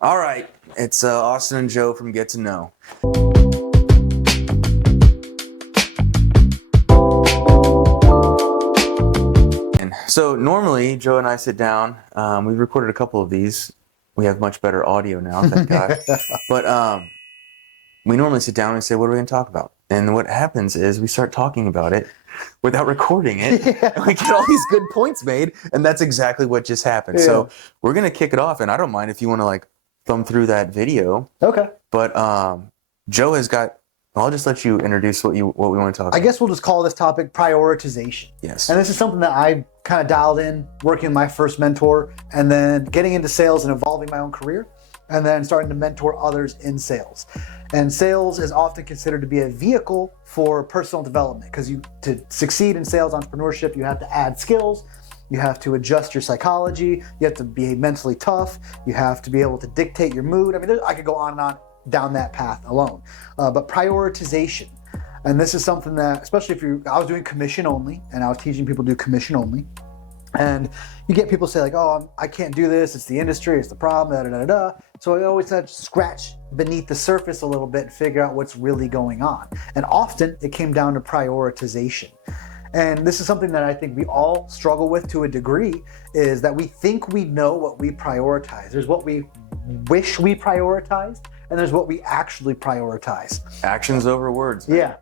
All right, it's Austin and Joe from Get to Know. And so normally Joe and I sit down. We've recorded a couple of these. We have much better audio now, thank God. But we normally sit down and say, what are we going to talk about? And what happens is we start talking about it without recording it. Yeah. And we get all these good points made, and that's exactly what just happened. Yeah. So we're going to kick it off, and I don't mind if you want to thumb through that video. Okay. But Joe has got. I'll just let you introduce what we want to talk about. I guess we'll just call this topic prioritization. Yes. And this is something that I kind of dialed in working with my first mentor and then getting into sales and evolving my own career and then starting to mentor others in sales. And sales is often considered to be a vehicle for personal development because to succeed in sales entrepreneurship, you have to add skills. You have to adjust your psychology. You have to be mentally tough. You have to be able to dictate your mood. I mean, I could go on and on down that path alone. But prioritization, and this is something that, especially I was doing commission only, and I was teaching people to do commission only, and you get people say oh, I can't do this, it's the industry, it's the problem, da da da da. So I always had to scratch beneath the surface a little bit and figure out what's really going on. And often it came down to prioritization. And this is something that I think we all struggle with to a degree, is that we think we know what we prioritize. There's what we wish we prioritized, and there's what we actually prioritize. Actions over words. Yeah.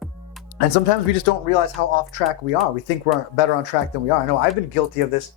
And sometimes we just don't realize how off track we are. We think we're better on track than we are. I know I've been guilty of this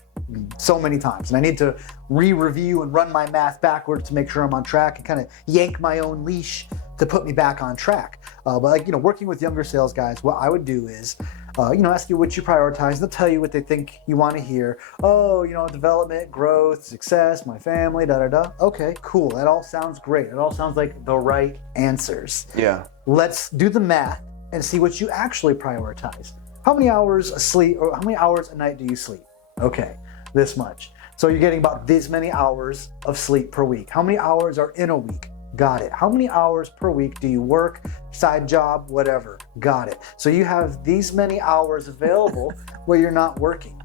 so many times, and I need to re-review and run my math backwards to make sure I'm on track and kind of yank my own leash to put me back on track. But working with younger sales guys, what I would do is ask you what you prioritize. They'll tell you what they think you want to hear. Oh, development, growth, success, my family, da da da. Okay, cool. That all sounds great. It all sounds like the right answers. Yeah. Let's do the math and see what you actually prioritize. How many hours a night do you sleep? Okay, this much. So you're getting about this many hours of sleep per week. How many hours are in a week? Got it. How many hours per week do you work, side job, whatever? Got it. So you have these many hours available where you're not working.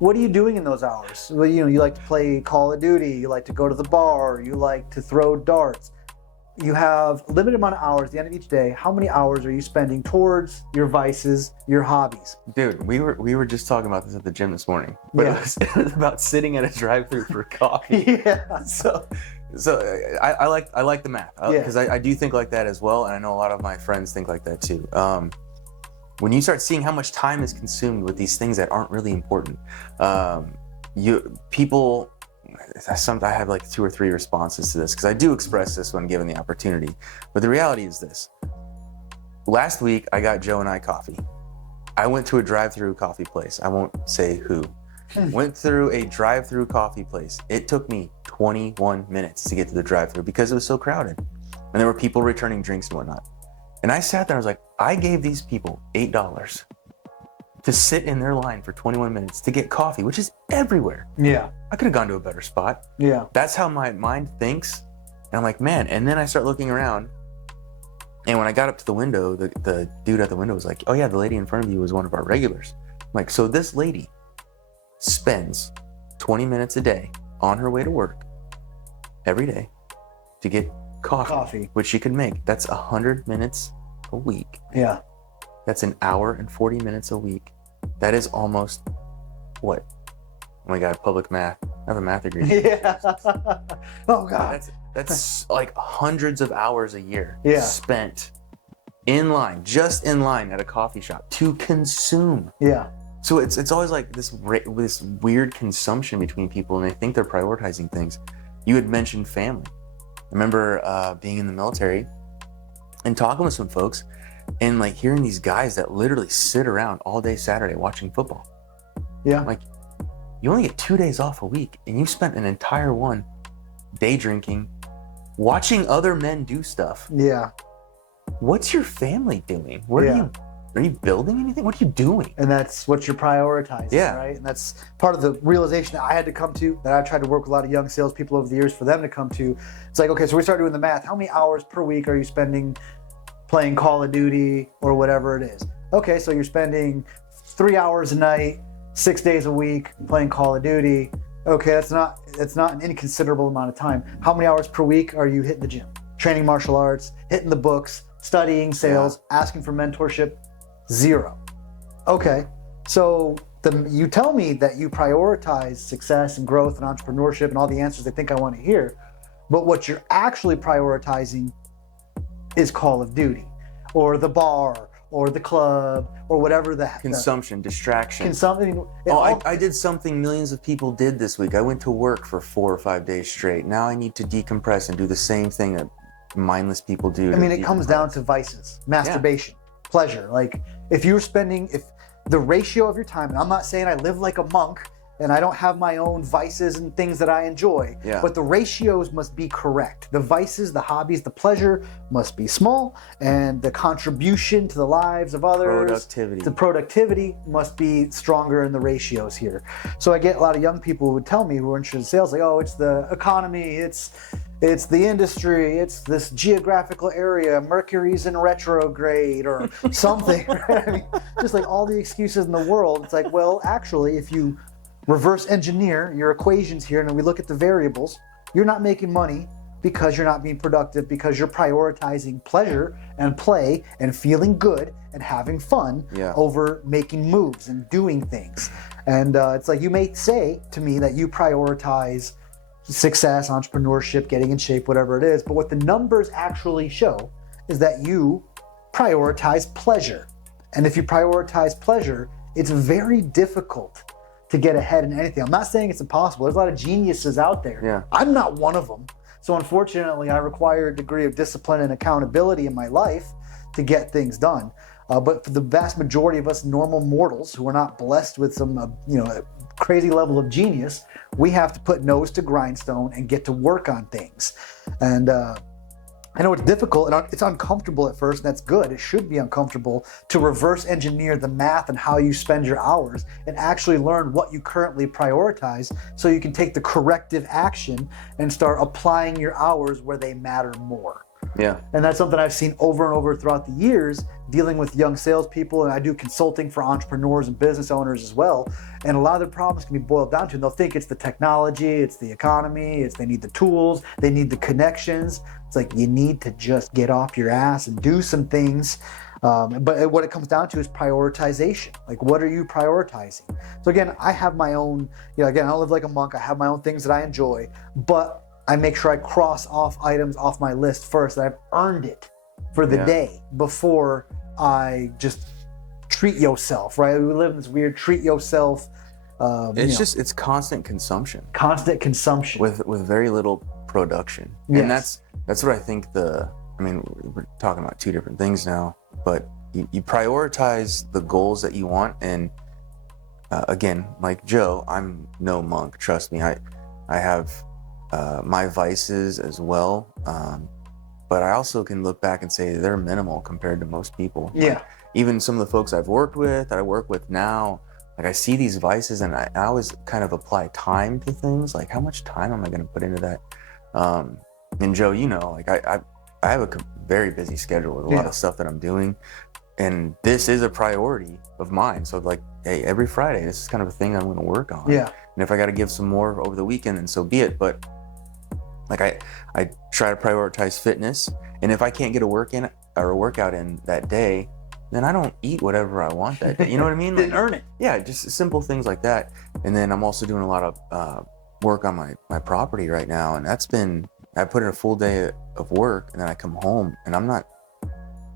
What are you doing in those hours? Well, you like to play Call of Duty, you like to go to the bar, you like to throw darts. You have a limited amount of hours at the end of each day. How many hours are you spending towards your vices, your hobbies? Dude, we were just talking about this at the gym this morning. But Yeah. it was about sitting at a drive-thru for coffee. Yeah. So I like the math because Yeah. I do think like that as well, and I know a lot of my friends think like that too. When you start seeing how much time is consumed with these things that aren't really important, I have 2 or 3 responses to this because I do express this when given the opportunity. But the reality is this: last week I got Joe and I coffee. I went to a drive-through coffee place. I won't say who. Went through a drive-through coffee place. It took me 21 minutes to get to the drive-through because it was so crowded. And there were people returning drinks and whatnot. And I sat there, I was like, I gave these people $8 to sit in their line for 21 minutes to get coffee, which is everywhere. Yeah. I could have gone to a better spot. Yeah. That's how my mind thinks. And I'm like, man. And then I start looking around. And when I got up to the window, the dude at the window was like, oh yeah, the lady in front of you was one of our regulars. I'm like, so this lady spends 20 minutes a day on her way to work every day to get coffee, which she could make. That's 100 minutes a week. Yeah. That's an hour and 40 minutes a week. That is almost what? Oh my God, public math. I have a math degree. Yeah. Oh God. That's like hundreds of hours a year spent just in line at a coffee shop to consume. Yeah. So it's always like this weird consumption between people, and they think they're prioritizing things. You had mentioned family. I remember being in the military and talking with some folks and hearing these guys that literally sit around all day Saturday watching football. Yeah. You only get 2 days off a week, and you spent an entire one day drinking, watching other men do stuff. Yeah. What's your family doing? Are you building anything? What are you doing? And that's what you're prioritizing, right? And that's part of the realization that I had to come to, that I've tried to work with a lot of young salespeople over the years for them to come to. It's like, okay, so we start doing the math. How many hours per week are you spending playing Call of Duty or whatever it is? Okay, so you're spending 3 hours a night, 6 days a week playing Call of Duty. Okay, that's not an inconsiderable amount of time. How many hours per week are you hitting the gym, training martial arts, hitting the books, studying sales, asking for mentorship? 0. Okay, so you tell me that you prioritize success and growth and entrepreneurship and all the answers they think I want to hear, but what you're actually prioritizing is Call of Duty or the bar or the club or whatever the consumption, distraction. I did something millions of people did this week. I went to work for 4 or 5 days straight. Now I need to decompress and do the same thing that mindless people do. I mean, it comes down to vices, masturbation, pleasure. Like if the ratio of your time, and I'm not saying I live like a monk and I don't have my own vices and things that I enjoy, but the ratios must be correct. The vices, the hobbies, the pleasure must be small, and the contribution to the lives of others, the productivity must be stronger in the ratios here. So I get a lot of young people who would tell me, who are interested in sales, like, oh, it's the economy, it's the industry, it's this geographical area, Mercury's in retrograde or something, right? I mean, just like all the excuses in the world. It's like, well, actually, if you reverse engineer your equations here and we look at the variables, you're not making money because you're not being productive, because you're prioritizing pleasure and play and feeling good and having fun over making moves and doing things. And it's like, you may say to me that you prioritize success, entrepreneurship, getting in shape, whatever it is, but what the numbers actually show is that you prioritize pleasure. And if you prioritize pleasure, it's very difficult to get ahead in anything. I'm not saying it's impossible. There's a lot of geniuses out there. Yeah. I'm not one of them. So unfortunately, I require a degree of discipline and accountability in my life to get things done. But for the vast majority of us normal mortals who are not blessed with some crazy level of genius, we have to put nose to grindstone and get to work on things. And I know it's difficult and it's uncomfortable at first, and that's good. It should be uncomfortable to reverse engineer the math and how you spend your hours and actually learn what you currently prioritize so you can take the corrective action and start applying your hours where they matter more. Yeah. And that's something I've seen over and over throughout the years, dealing with young salespeople, and I do consulting for entrepreneurs and business owners as well. And a lot of their problems can be boiled down to, and they'll think it's the technology, it's the economy, they need the tools, they need the connections. It's like, you need to just get off your ass and do some things. But what it comes down to is prioritization. Like, what are you prioritizing? So again, I have my own, again, I don't live like a monk. I have my own things that I enjoy, but I make sure I cross off items off my list first, that I've earned it for the day before I just treat yourself, right? We live in this weird treat yourself. It's constant consumption. Constant consumption. With very little production. Yes. And that's what I think we're talking about two different things now, but you prioritize the goals that you want. And again, like Joe, I'm no monk, trust me. I have my vices as well, but I also can look back and say they're minimal compared to most people. Yeah. Like, even some of the folks I've worked with, that I work with now, like I see these vices and I always kind of apply time to things. Like, how much time am I going to put into that? And Joe, like I have a very busy schedule with a lot of stuff that I'm doing, and this is a priority of mine. So like, hey, every Friday, this is kind of a thing I'm going to work on. Yeah. And if I got to give some more over the weekend, then so be it. But like I try to prioritize fitness, and if I can't get a workout in that day, then I don't eat whatever I want that day. You know what I mean? Didn't earn it. Yeah, just simple things like that. And then I'm also doing a lot of work on my property right now, and I put in a full day of work, and then I come home and I'm not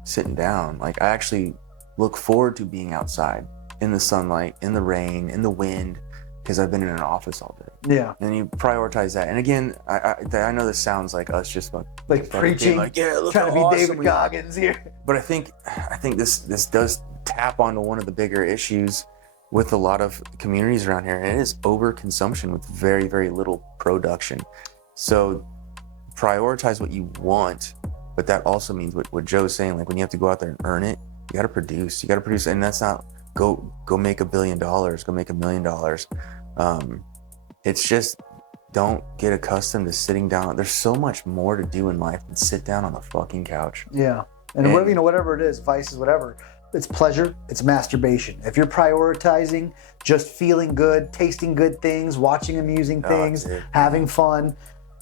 sitting down. Like, I actually look forward to being outside in the sunlight, in the rain, in the wind, because I've been in an office all day. Yeah. And you prioritize that. And again, I know this sounds like us just like preaching, like, yeah, look trying to be awesome David Goggins here. But I think this does tap onto one of the bigger issues with a lot of communities around here, and it is overconsumption with very, very little production. So prioritize what you want, but that also means what Joe's saying, like, when you have to go out there and earn it, you got to produce, and that's not go make $1 billion, go make $1 million. It's just, don't get accustomed to sitting down. There's so much more to do in life than sit down on the fucking couch. Yeah. And whatever it is, vices, whatever, it's pleasure, it's masturbation. If you're prioritizing just feeling good, tasting good things, watching amusing things, having fun,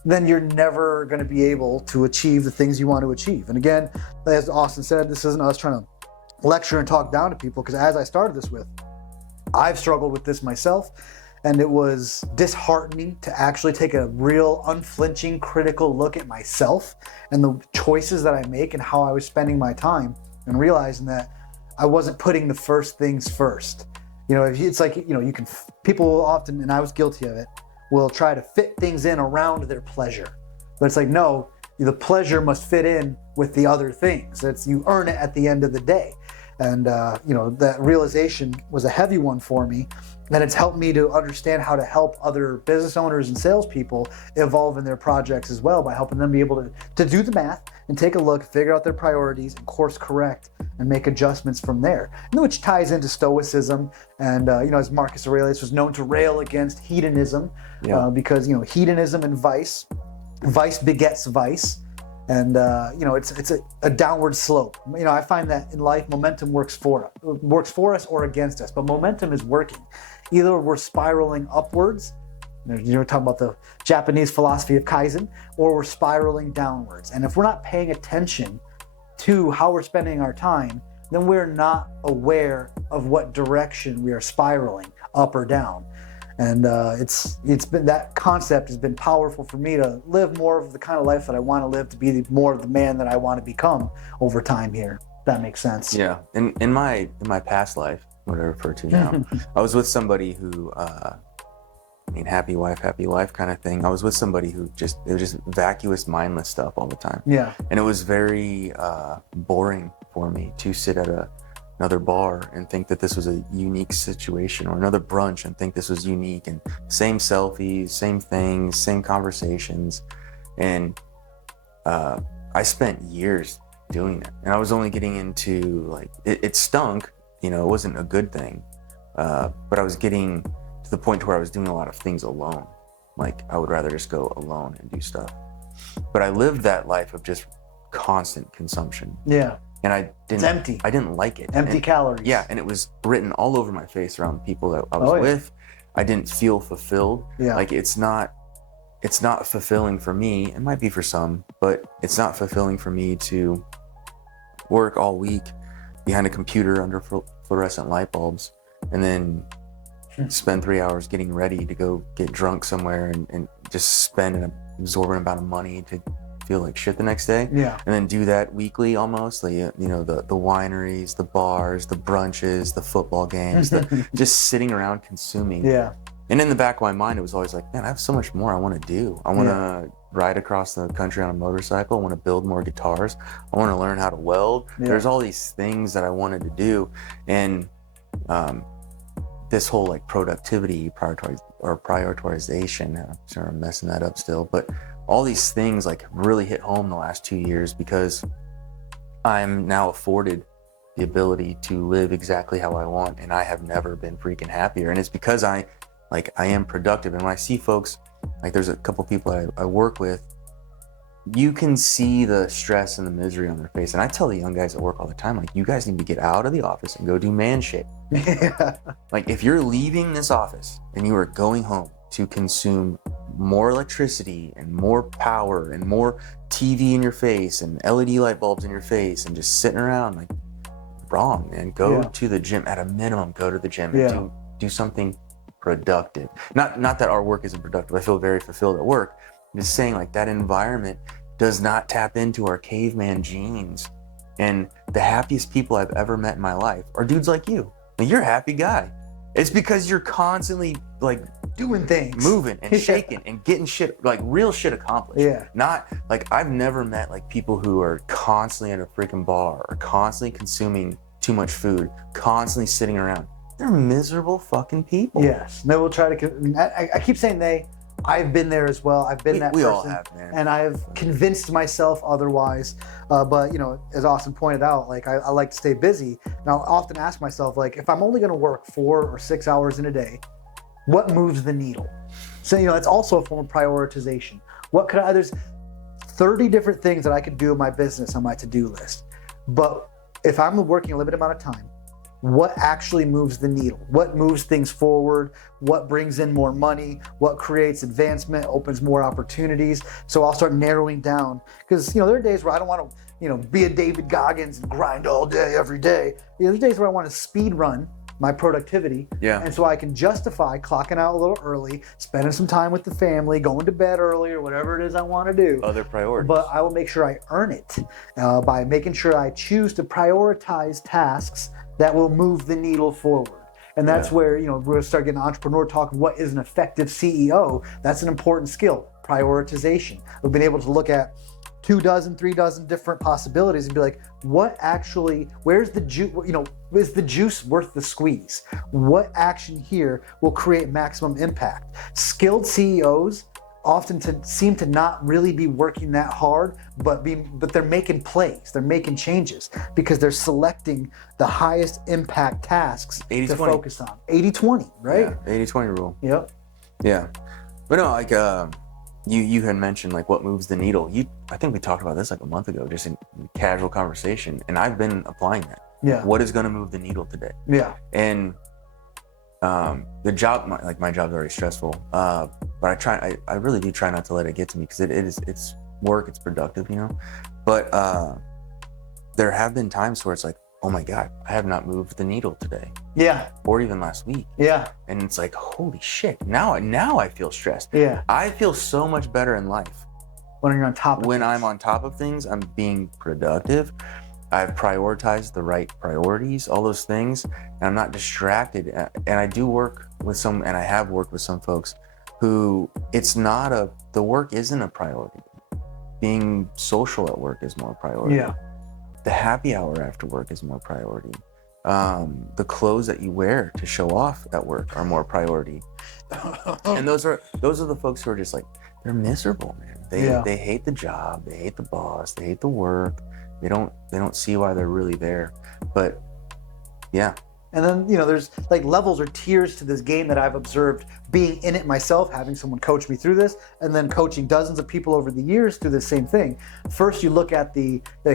then you're never going to be able to achieve the things you want to achieve. And again, as Austin said, this isn't us trying to lecture and talk down to people, because as I started this with, I've struggled with this myself, and it was disheartening to actually take a real unflinching critical look at myself and the choices that I make and how I was spending my time, and realizing that I wasn't putting the first things first. It's like, people will often, and I was guilty of it, will try to fit things in around their pleasure. But it's like, no, the pleasure must fit in with the other things. You earn it at the end of the day. And, that realization was a heavy one for me. And it's helped me to understand how to help other business owners and salespeople evolve in their projects as well, by helping them be able to do the math and take a look, figure out their priorities, and course correct and make adjustments from there. Which ties into stoicism. And, as Marcus Aurelius was known to rail against hedonism, because, hedonism and vice begets vice. And, it's a downward slope. I find that in life, momentum works for us or against us, but momentum is working. Either we're spiraling upwards, talking about the Japanese philosophy of Kaizen, or we're spiraling downwards. And if we're not paying attention to how we're spending our time, then we're not aware of what direction we are spiraling, up or down. And it's been, that concept has been powerful for me to live more of the kind of life that I want to live, to be more of the man that I want to become over time here. If that makes sense. Yeah. In my past life, what I refer to now, I was with somebody who, happy wife kind of thing. I was with somebody who it was just vacuous, mindless stuff all the time. Yeah. And it was very boring for me to sit at another bar and think that this was a unique situation, or another brunch and think this was unique, and same selfies, same things, same conversations. And I spent years doing it, and I was only getting into it stunk, it wasn't a good thing, but I was getting to the point where I was doing a lot of things alone. Like, I would rather just go alone and do stuff. But I lived that life of just constant consumption. Yeah. And it's empty. I didn't like it. Empty calories. Yeah, and it was written all over my face around people that I was with. I didn't feel fulfilled. Yeah. Like, it's not fulfilling for me. It might be for some, but it's not fulfilling for me to work all week behind a computer under fluorescent light bulbs, and then spend 3 hours getting ready to go get drunk somewhere and just spend an exorbitant amount of money to feel like shit the next day. Yeah. And then do that weekly almost, the wineries, the bars, the brunches, the football games, just sitting around consuming. Yeah. And in the back of my mind, it was always like, man, I have so much more I want to do. I want to ride across the country on a motorcycle. I want to build more guitars. I want to learn how to weld. Yeah. There's all these things that I wanted to do. And this whole productivity prioritization, I'm sure I'm messing that up still, but all these things really hit home the last 2 years, because I'm now afforded the ability to live exactly how I want, and I have never been freaking happier. And it's because I am productive. And when I see folks, there's a couple people I work with, you can see the stress and the misery on their face. And I tell the young guys at work all the time, you guys need to get out of the office and go do man shit. Yeah. If you're leaving this office and you are going home to consume more electricity and more power and more TV in your face and LED light bulbs in your face and just sitting around, wrong, man. Go to the gym. At a minimum, go to the gym and do something productive. Not that our work isn't productive. I feel very fulfilled at work. I'm just saying, that environment does not tap into our caveman genes. And the happiest people I've ever met in my life are dudes like you. You're a happy guy. It's because you're constantly doing things, moving and shaking and getting shit, real shit accomplished. Yeah. Not I've never met people who are constantly at a freaking bar or constantly consuming too much food, constantly sitting around. They're miserable fucking people. Yes. They will try to, I keep saying they, I've been there as well. I've been that person. We all have, man. And I've convinced myself otherwise. But, as Austin pointed out, I like to stay busy. And I'll often ask myself, if I'm only going to work 4 or 6 hours in a day, what moves the needle? So, it's also a form of prioritization. There's 30 different things that I could do in my business on my to-do list. But if I'm working a limited amount of time, what actually moves the needle? What moves things forward? What brings in more money? What creates advancement, opens more opportunities? So I'll start narrowing down, because there are days where I don't want to be a David Goggins and grind all day every day. There's days where I want to speed run my productivity. Yeah. And so I can justify clocking out a little early, spending some time with the family, going to bed early, or whatever it is I want to do. Other priorities. But I will make sure I earn it by making sure I choose to prioritize tasks that will move the needle forward. And that's where, we're going to start getting entrepreneur talk of what is an effective CEO. That's an important skill, prioritization. We've been able to look at 2 dozen, 3 dozen different possibilities and be like, what actually, where's the juice, is the juice worth the squeeze? What action here will create maximum impact? Skilled CEOs often seem to not really be working that hard, but they're making plays, they're making changes because they're selecting the highest impact tasks 80-20. to focus on. 80-20, right? Yeah, 80-20 rule. Yep. Yeah. But no, like you had mentioned like what moves the needle. I think we talked about this like a month ago, just in casual conversation, and I've been applying that. Yeah. What is going to move the needle today? Yeah. And the job, my job's already stressful, but I really do try not to let it get to me, because it's work, it's productive, But there have been times where it's like, oh my God, I have not moved the needle today. Yeah. Or even last week. Yeah. And it's like, holy shit, now I feel stressed. Yeah. I feel so much better in life When you're on top of when things. I'm on top of things. I'm being productive. I've prioritized the right priorities, all those things, and I'm not distracted. And I do work with and I have worked with some folks who the work isn't a priority. Being social at work is more priority. Yeah. The happy hour after work is more priority. The clothes that you wear to show off at work are more priority. And those are the folks who are just like, they're miserable, man. They hate the job, they hate the boss, they hate the work. They don't see why they're really there. But yeah. And then, there's like levels or tiers to this game that I've observed being in it myself, having someone coach me through this, and then coaching dozens of people over the years through the same thing. First, you look at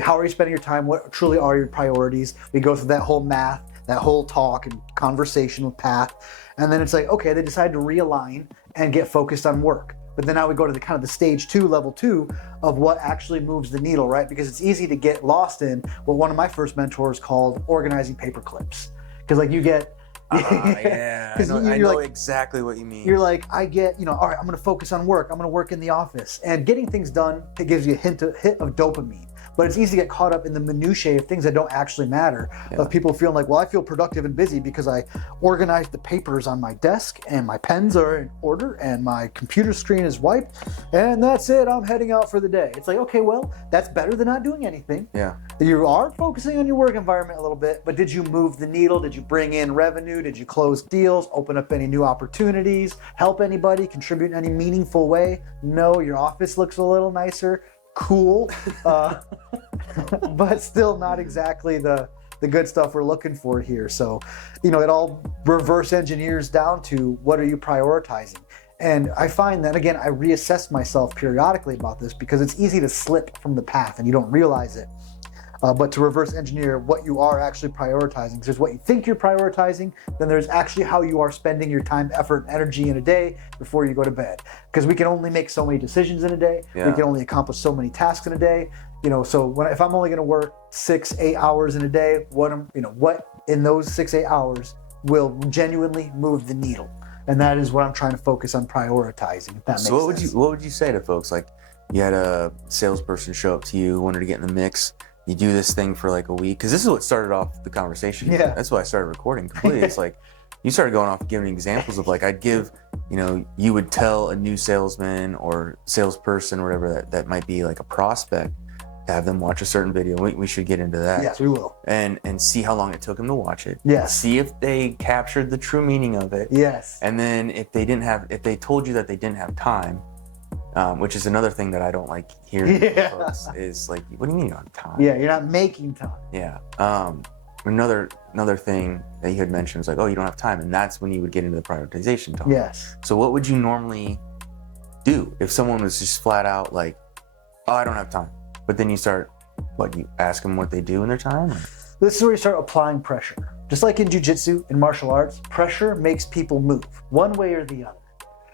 how are you spending your time? What truly are your priorities? We go through that whole math, that whole talk and conversational path. And then it's like, okay, they decide to realign and get focused on work. But then now we go to the stage 2, level 2 of what actually moves the needle, right? Because it's easy to get lost in what one of my first mentors called organizing paper clips. Because you get, yeah, I know exactly what you mean. You're like, I get, all right, I'm going to focus on work. I'm going to work in the office. And getting things done, it gives you a hit of dopamine. But it's easy to get caught up in the minutiae of things that don't actually matter. Of people feeling like, well, I feel productive and busy because I organized the papers on my desk and my pens are in order and my computer screen is wiped and that's it. I'm heading out for the day. It's like, okay, well, that's better than not doing anything. Yeah. You are focusing on your work environment a little bit, but did you move the needle? Did you bring in revenue? Did you close deals? Open up any new opportunities? Help anybody? Contribute in any meaningful way? No, your office looks a little nicer. Cool, but still not exactly the good stuff we're looking for here. So, it all reverse engineers down to what are you prioritizing? And I find that, again, I reassess myself periodically about this because it's easy to slip from the path and you don't realize it. But to reverse engineer what you are actually prioritizing, because there's what you think you're prioritizing, then there's actually how you are spending your time, effort, and energy in a day before you go to bed. Because we can only make so many decisions in a day. Yeah. We can only accomplish so many tasks in a day. So if I'm only going to work 6-8 hours in a day, what in those 6-8 hours will genuinely move the needle? And that is what I'm trying to focus on prioritizing. If that makes sense. What would you say to folks? Like, you had a salesperson show up to you, wanted to get in the mix. You do this thing for like a week, because this is what started off the conversation. Yeah. That's why I started recording completely. It's like you started going off giving examples of like, I'd give, you would tell a new salesman or salesperson or whatever that might be like a prospect, to have them watch a certain video. We should get into that. Yes, we will. And see how long it took them to watch it. Yes. See if they captured the true meaning of it. Yes. And then if they told you that they didn't have time, which is another thing that I don't like hearing from folks, is like, what do you mean you don't have time? Yeah, you're not making time. Yeah. Another thing that you had mentioned was like, oh, you don't have time, and that's when you would get into the prioritization talk. Yes. So what would you normally do if someone was just flat out like, oh, I don't have time, but then you start, you ask them what they do in their time? Or? This is where you start applying pressure. Just like in jiu-jitsu, in martial arts, pressure makes people move one way or the other.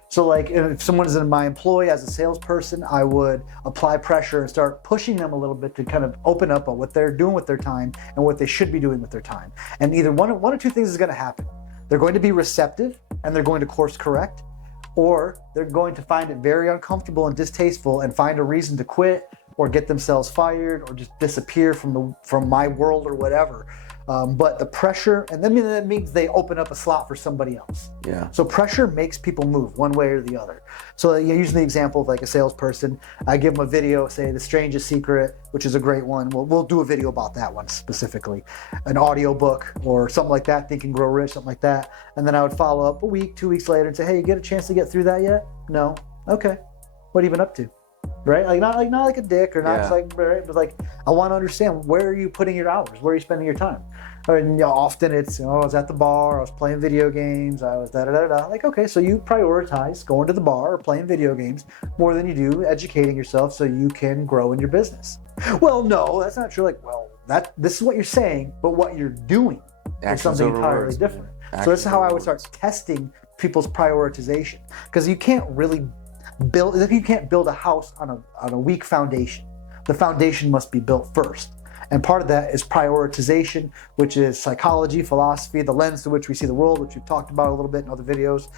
So like if someone is my employee as a salesperson, I would apply pressure and start pushing them a little bit to kind of open up on what they're doing with their time and what they should be doing with their time. And either one or two things is going to happen. They're going to be receptive and they're going to course correct, or they're going to find it very uncomfortable and distasteful and find a reason to quit or get themselves fired or just disappear from my world or whatever. But the pressure, and then that means they open up a slot for somebody else. Yeah. So pressure makes people move one way or the other. So using the example of like a salesperson, I give them a video, say The Strangest Secret, which is a great one. We'll do a video about that one specifically, an audio book or something like that, Think and Grow Rich, something like that. And then I would follow up a week, 2 weeks later and say, hey, you get a chance to get through that yet? No. Okay. What have you been up to? Right? Not like a dick or not just like, right? But like, I want to understand, where are you putting your hours? Where are you spending your time? And often it's, I was at the bar, I was playing video games, I was da-da-da-da. Like, okay, so you prioritize going to the bar or playing video games more than you do educating yourself so you can grow in your business. Well, no, that's not true. Like, well, this is what you're saying, but what you're doing is something entirely different. So this is how I would start testing people's prioritization. Because you can't really build a house on a weak foundation. The foundation must be built first. And part of that is prioritization, which is psychology, philosophy, the lens through which we see the world, which we've talked about a little bit in other videos,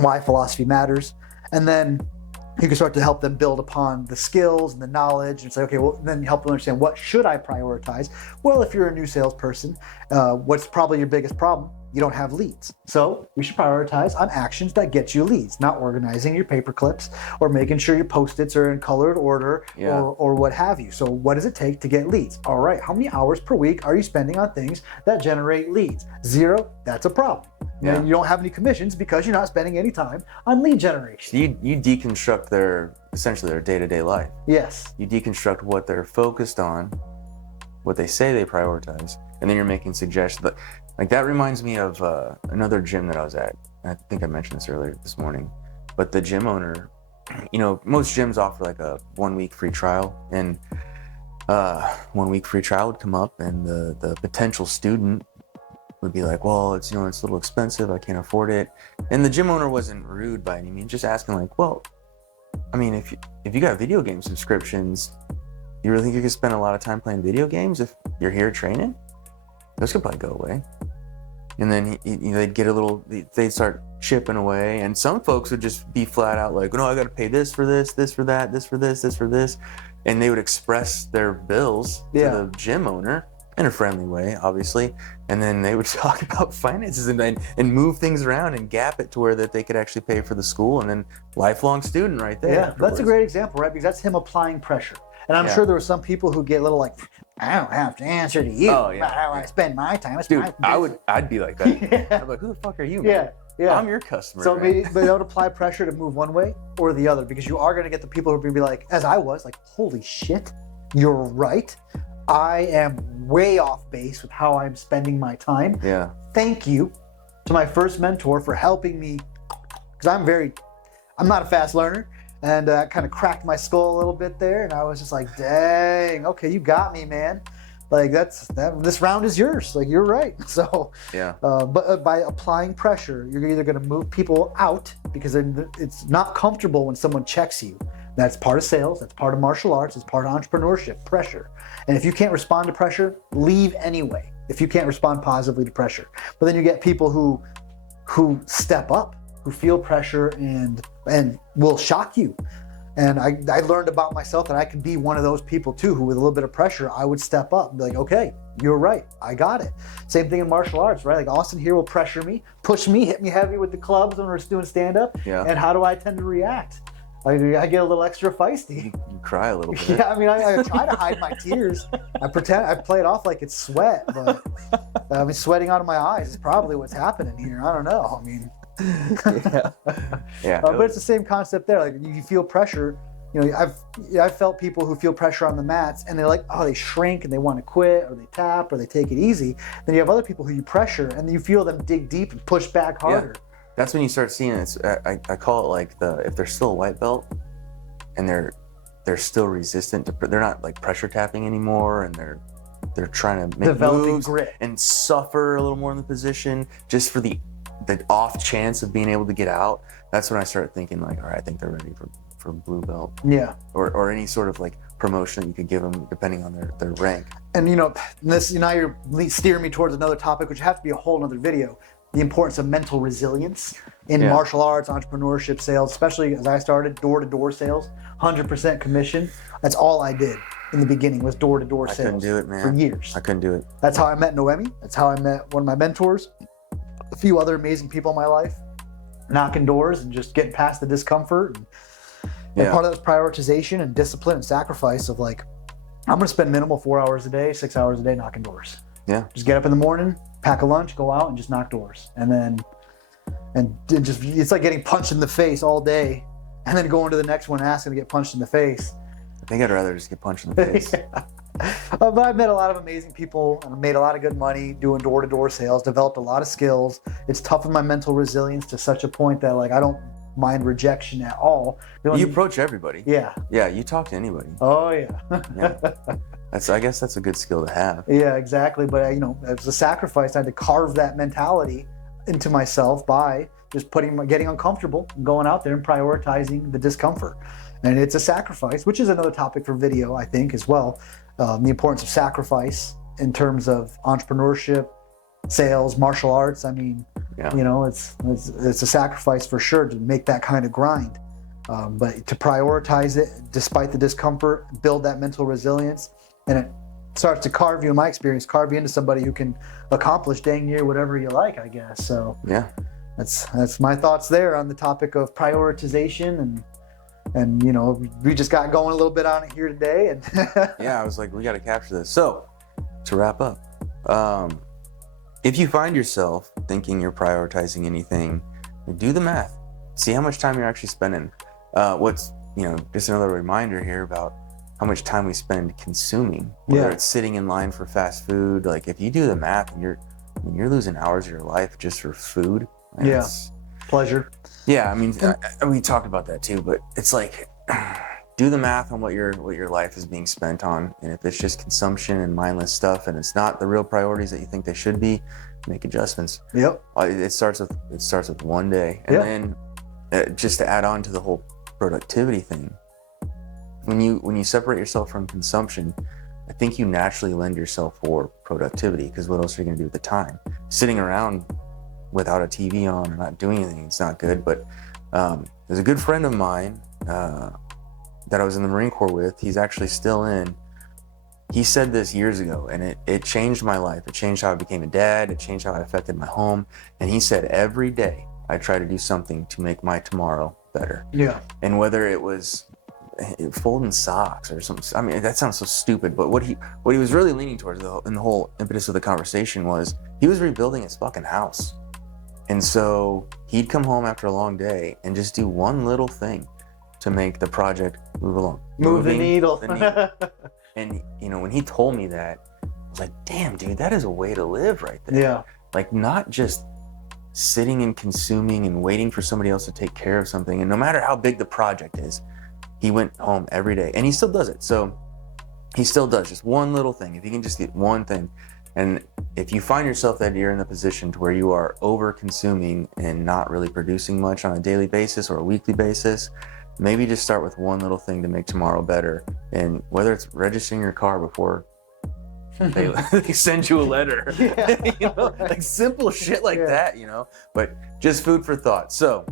why philosophy matters. And then you can start to help them build upon the skills and the knowledge and say, okay, well, then help them understand, what should I prioritize? Well, if you're a new salesperson, what's probably your biggest problem? You don't have leads. So we should prioritize on actions that get you leads, not organizing your paper clips or making sure your Post-its are in colored order or what have you. So what does it take to get leads? All right, how many hours per week are you spending on things that generate leads? 0, that's a problem. Yeah. And you don't have any commissions because you're not spending any time on lead generation. You deconstruct essentially their day-to-day life. Yes. You deconstruct what they're focused on, what they say they prioritize, and then you're making suggestions. Like that reminds me of another gym that I was at. I think I mentioned this earlier this morning, but the gym owner, most gyms offer like a 1 week free trial, and 1 week free trial would come up, and the potential student would be like, well, it's a little expensive, I can't afford it. And the gym owner wasn't rude by any means, just asking like, well, I mean, if you got video game subscriptions, you really think you could spend a lot of time playing video games if you're here training? Those could probably go away. And then they'd start chipping away. And some folks would just be flat out like, no, I got to pay this for this, this for that, this for this, this for this. And they would express their bills to the gym owner in a friendly way, obviously. And then they would talk about finances and move things around and gap it to where that they could actually pay for the school, and then lifelong student right there. Yeah, that's a great example, right? Because that's him applying pressure. And I'm sure there were some people who get a little like, I don't have to answer to you about how I spend my time. It's my business. I'd be like that. I'm like, who the fuck are you, man? Yeah. I'm your customer. So maybe they don't apply pressure to move one way or the other, because you are going to get the people who are going to be like, as I was, like, holy shit, you're right. I am way off base with how I'm spending my time. Yeah. Thank you to my first mentor for helping me, because I'm not a fast learner. And kind of cracked my skull a little bit there, and I was just like, "Dang, okay, you got me, man. Like this round is yours. Like you're right." So, but by applying pressure, you're either going to move people out because it's not comfortable when someone checks you. That's part of sales. That's part of martial arts. It's part of entrepreneurship. Pressure, and if you can't respond to pressure, leave anyway. If you can't respond positively to pressure, but then you get people who step up, who feel pressure and will shock you. And I learned about myself that I can be one of those people too, who with a little bit of pressure, I would step up and be like, okay, you're right, I got it. Same thing in martial arts, right? Like Austin here will pressure me, push me, hit me heavy with the clubs when we're doing stand-up. Yeah. And how do I tend to react? I get a little extra feisty. You cry a little bit. Yeah, I mean, I try to hide my tears. I play it off like it's sweat, but I mean, sweating out of my eyes is probably what's happening here. I don't know. I mean, but it's the same concept there. Like you feel pressure. I've felt people who feel pressure on the mats, and they're like, oh, they shrink and they want to quit, or they tap, or they take it easy. Then you have other people who you pressure, and you feel them dig deep and push back harder. Yeah. That's when you start seeing it. I call it like if they're still a white belt, and they're still resistant to, they're not like pressure tapping anymore, and they're trying to make Developing moves grit. and suffer a little more in the position just for the off chance of being able to get out. That's when I start thinking like, all right, I think they're ready for blue belt. Yeah. Or any sort of like promotion that you could give them depending on their rank. And now you're steering me towards another topic, which has to be a whole nother video. The importance of mental resilience in martial arts, entrepreneurship, sales, especially as I started door-to-door sales, 100% commission. That's all I did in the beginning was door-to-door sales. I couldn't do it, man. For years. I couldn't do it. That's how I met Noemi. That's how I met one of my mentors, a few other amazing people in my life, knocking doors and just getting past the discomfort. And part of that was prioritization and discipline and sacrifice of like, I'm going to spend minimal 4 hours a day, 6 hours a day knocking doors. Yeah. Just get up in the morning, pack a lunch, go out and just knock doors. And just, it's like getting punched in the face all day and then going to the next one asking to get punched in the face. I think I'd rather just get punched in the face. But I've met a lot of amazing people and made a lot of good money doing door-to-door sales, developed a lot of skills. It's toughened my mental resilience to such a point that like I don't mind rejection at all. You approach everybody. Yeah. Yeah, you talk to anybody. Oh yeah. Yeah. I guess that's a good skill to have. Yeah, exactly. But it was a sacrifice. I had to carve that mentality into myself by just getting uncomfortable, going out there and prioritizing the discomfort. And it's a sacrifice, which is another topic for video, I think, as well. The importance of sacrifice in terms of entrepreneurship, sales, martial arts. I mean, it's a sacrifice for sure to make that kind of grind. But to prioritize it, despite the discomfort, build that mental resilience, and it starts to carve you, in my experience, carve you into somebody who can accomplish dang near whatever you like, I guess. So yeah, that's my thoughts there on the topic of prioritization and we just got going a little bit on it here today. And yeah, I was like, we got to capture this. So to wrap up, if you find yourself thinking you're prioritizing anything, do the math. See how much time you're actually spending. Just another reminder here about how much time we spend consuming, whether it's sitting in line for fast food. Like if you do the math and you're losing hours of your life just for food. Pleasure. Yeah, I mean, we talked about that too, but it's like, do the math on what your life is being spent on, and if it's just consumption and mindless stuff, and it's not the real priorities that you think they should be, make adjustments. Yep. It starts with one day, and then just to add on to the whole productivity thing, when you separate yourself from consumption, I think you naturally lend yourself for productivity, because what else are you going to do with the time? Sitting around without a TV on or not doing anything, it's not good. But there's a good friend of mine that I was in the Marine Corps with. He's actually still in. He said this years ago, and it changed my life. It changed how I became a dad. It changed how it affected my home. And he said, every day I try to do something to make my tomorrow better. Yeah. And whether it was folding socks or something, I mean, that sounds so stupid, but what he was really leaning towards in the whole impetus of the conversation was he was rebuilding his fucking house. And so he'd come home after a long day and just do one little thing to make the project move along. Move the needle. And when he told me that, I was like, damn, dude, that is a way to live right there. Yeah. Like not just sitting and consuming and waiting for somebody else to take care of something. And no matter how big the project is, he went home every day, and he still does it. So he still does just one little thing. If he can just get one thing. And if you find yourself that you're in the position to where you are over consuming and not really producing much on a daily basis or a weekly basis, maybe just start with one little thing to make tomorrow better. And whether it's registering your car before they send you a letter, like simple shit like that, but just food for thought. So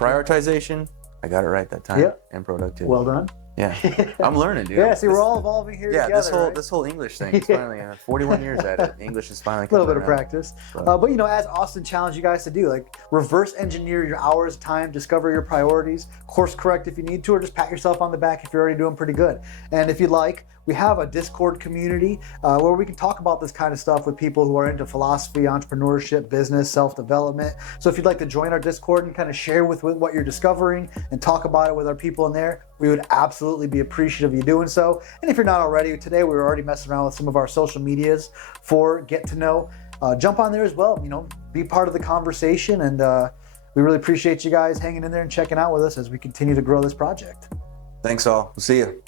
prioritization, I got it right that time, and productivity. Well done. Yeah, I'm learning, dude. Yeah, see, we're all evolving here together. This whole English thing is finally 41 years at it. English is finally a little bit of practice. But as Austin challenged you guys to do, like reverse engineer your hours, time, discover your priorities, course correct if you need to, or just pat yourself on the back if you're already doing pretty good. And if you'd like, we have a Discord community where we can talk about this kind of stuff with people who are into philosophy, entrepreneurship, business, self-development. So if you'd like to join our Discord and kind of share with what you're discovering and talk about it with our people in there, we would absolutely be appreciative of you doing so. And if you're not already, today we were already messing around with some of our social medias for Get to Know. Jump on there as well, be part of the conversation. And we really appreciate you guys hanging in there and checking out with us as we continue to grow this project. Thanks all. We'll see you.